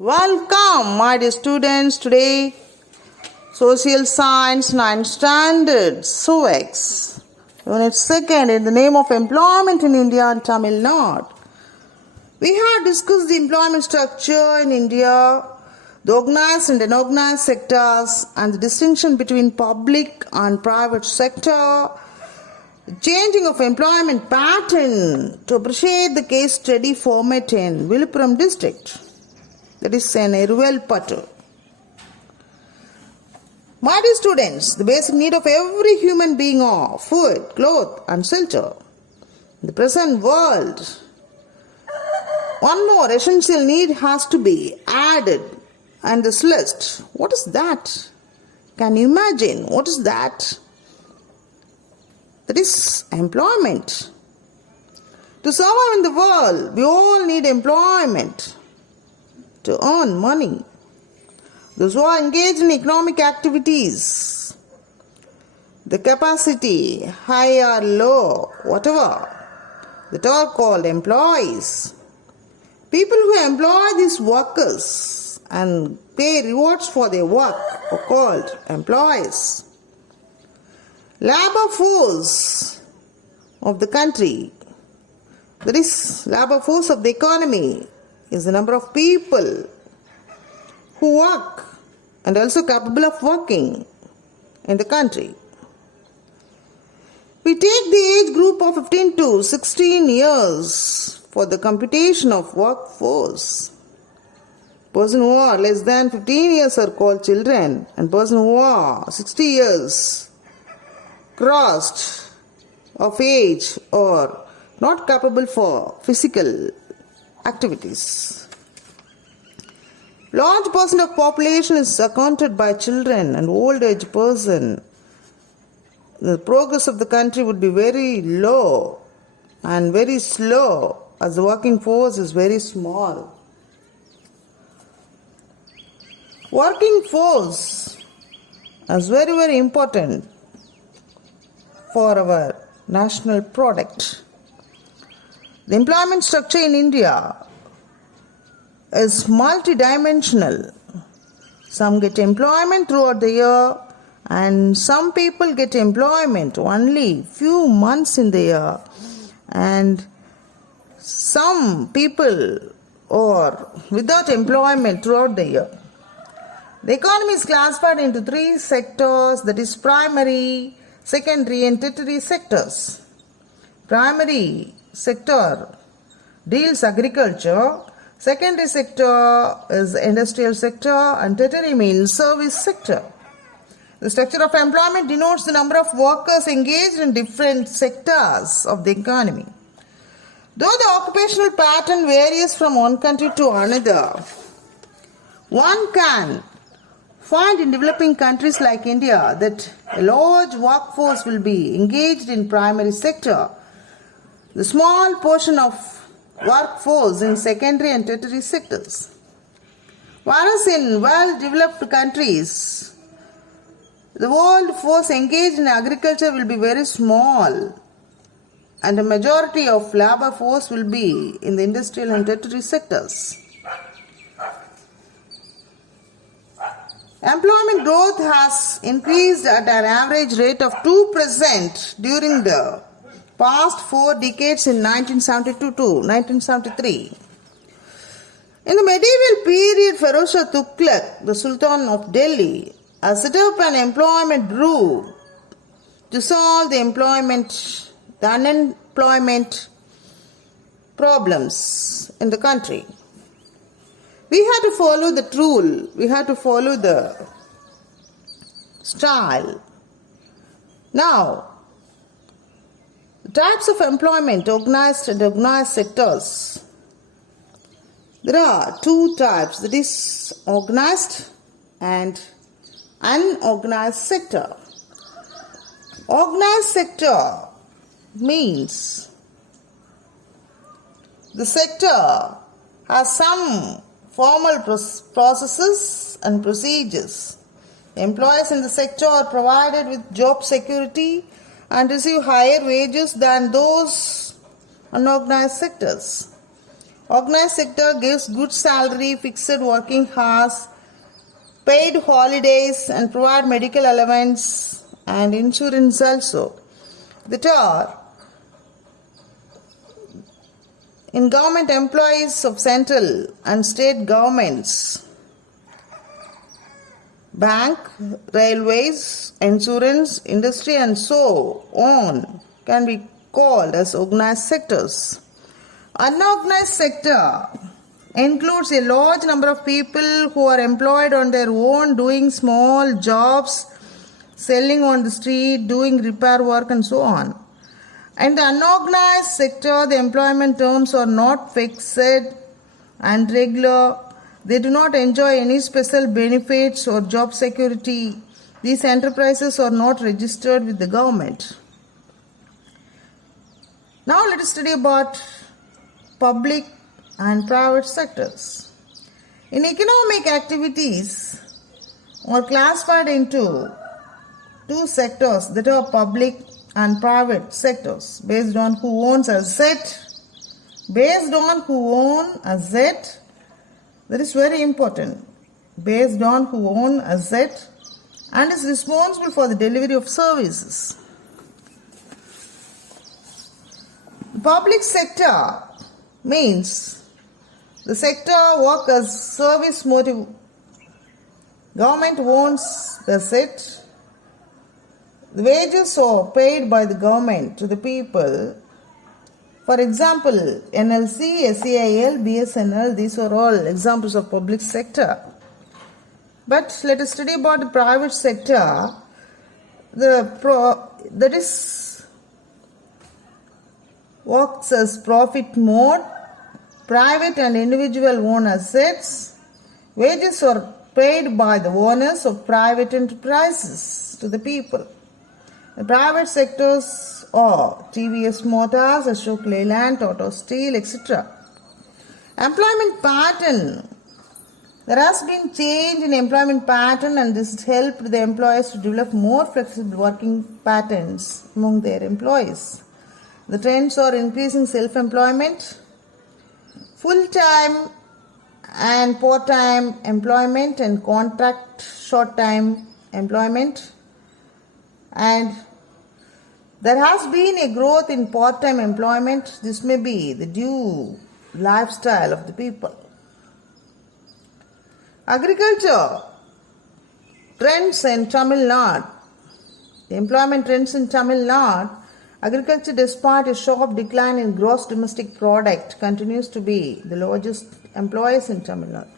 Welcome, my dear students. Today, Social Science 9th Standard, Civics. Unit 2nd, in the name of employment in India and Tamilnad. We have discussed the employment structure in India, the organized and unorganized sectors, and the distinction between public and private sector, the changing of employment pattern to appreciate the case study format in Viluppuram district. That is an Eruvel Patu. My dear students, the basic need of every human being are food, clothes and shelter. In the present world, one more essential need has to be added and this list. What is that? Can you imagine? What is that? That is employment. To survive in the world, we all need employment. To earn money. Those who are engaged in economic activities, the capacity, high or low, whatever, that are called employees. People who employ these workers and pay rewards for their work are called employees. Labor force of the country, that is, labor force of the economy, is the number of people who work and also capable of working in the country. We take the age group of 15 to 16 years for the computation of workforce. Persons who are less than 15 years are called children, and persons who are 60 years crossed of age or not capable for physical activities. Large percent of population is accounted by children and old age person. The progress of the country would be very low and very slow as the working force is very small. Working force is very, very important for our national product. The employment structure in India is multidimensional. Some get employment throughout the year and some people get employment only few months in the year, and some people are without employment throughout the year. The economy is classified into three sectors, that is primary, secondary and tertiary sectors. Primary sector deals agriculture, secondary sector is industrial sector, and tertiary means service sector. The structure of employment denotes the number of workers engaged in different sectors of the economy. Though the occupational pattern varies from one country to another, one can find in developing countries like India that a large workforce will be engaged in primary sector, the small portion of workforce in secondary and tertiary sectors. Whereas in well-developed countries, the workforce engaged in agriculture will be very small and a majority of labor force will be in the industrial and tertiary sectors. Employment growth has increased at an average rate of 2% during the past 4 decades in 1972 to 1973. In the medieval period, Firoz Shah Tughlaq, the Sultan of Delhi, has set up an employment group to solve the unemployment problems in the country. We had to follow the rule, we had to follow the style. Now, types of employment, organized and unorganized sectors. There are two types, that is organized and unorganized sector. Organized sector means the sector has some formal processes and procedures. Employees in the sector are provided with job security and receive higher wages than those unorganized sectors. Organized sector gives good salary, fixed working hours, paid holidays, and provide medical allowance and insurance also. That are in government employees of central and state governments, bank, railways, insurance, industry, and so on can be called as organized sectors. Unorganized sector includes a large number of people who are employed on their own doing small jobs, selling on the street, doing repair work, and so on. In the unorganized sector, the employment terms are not fixed and regular. They do not enjoy any special benefits or job security. These enterprises are not registered with the government. Now let us study about public and private sectors. In economic activities are classified into two sectors, that are public and private sectors, based on who owns asset. Based on who owns asset, that is very important. Based on who owns asset and is responsible for the delivery of services. The public sector means the sector work as service motive. Government owns the asset. The wages are paid by the government to the people. For example, NLC, SEIL, BSNL, these are all examples of public sector. But let us study about the private sector. That is works as profit mode. Private and individual own assets. Wages are paid by the owners of private enterprises to the people. The private sectors are TVS Motors, Ashok Leyland, Tata Steel, etc. Employment pattern. There has been change in employment pattern, and this has helped the employers to develop more flexible working patterns among their employees. The trends are increasing self-employment, full-time and part-time employment, and contract short-time employment. And there has been a growth in part-time employment. This may be the due lifestyle of the people. Agriculture trends in Tamilnad. The employment trends in Tamilnad. Agriculture, despite a sharp decline in gross domestic product, continues to be the largest employers in Tamilnad.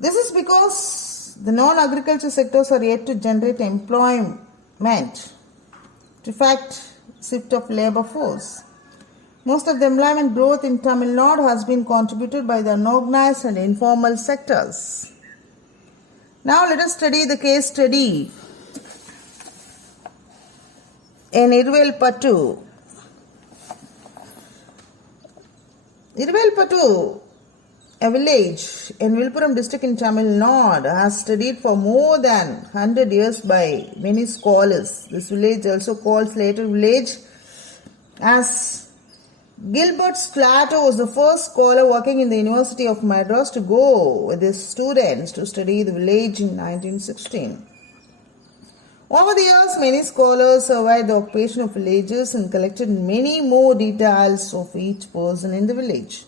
This is because the non-agriculture sectors are yet to generate employment. In fact, shift of labor force. Most of the employment growth in Tamil Nadu has been contributed by the unorganized and informal sectors. Now let us study the case study in Irvelpattu. Irvelpattu, a village in Vilpuram district in Tamil Nadu, has studied for more than 100 years by many scholars. This village, also called Slater village, as Gilbert Slater was the first scholar working in the University of Madras to go with his students to study the village in 1916. Over the years, many scholars surveyed the occupation of villagers and collected many more details of each person in the village.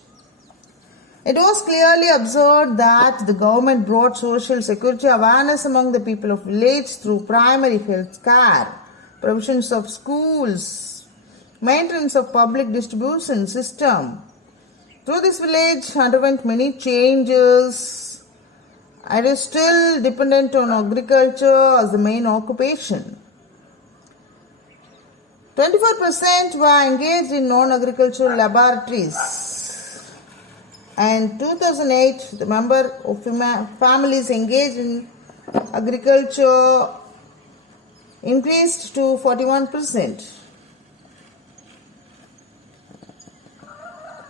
It was clearly observed that the government brought social security awareness among the people of village through primary health care, provisions of schools, maintenance of public distribution system. Through this village underwent many changes. It is still dependent on agriculture as the main occupation. 24% were engaged in non-agricultural laboratories. And 2008, the number of families engaged in agriculture increased to 41%.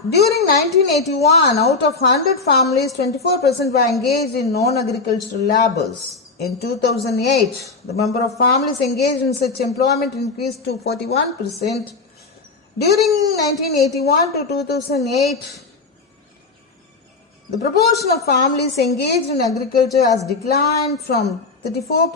During 1981, out of 100 families, 24% were engaged in non-agricultural labors. In 2008, the number of families engaged in such employment increased to 41%. During 1981 to 2008, the proportion of families engaged in agriculture has declined from 34%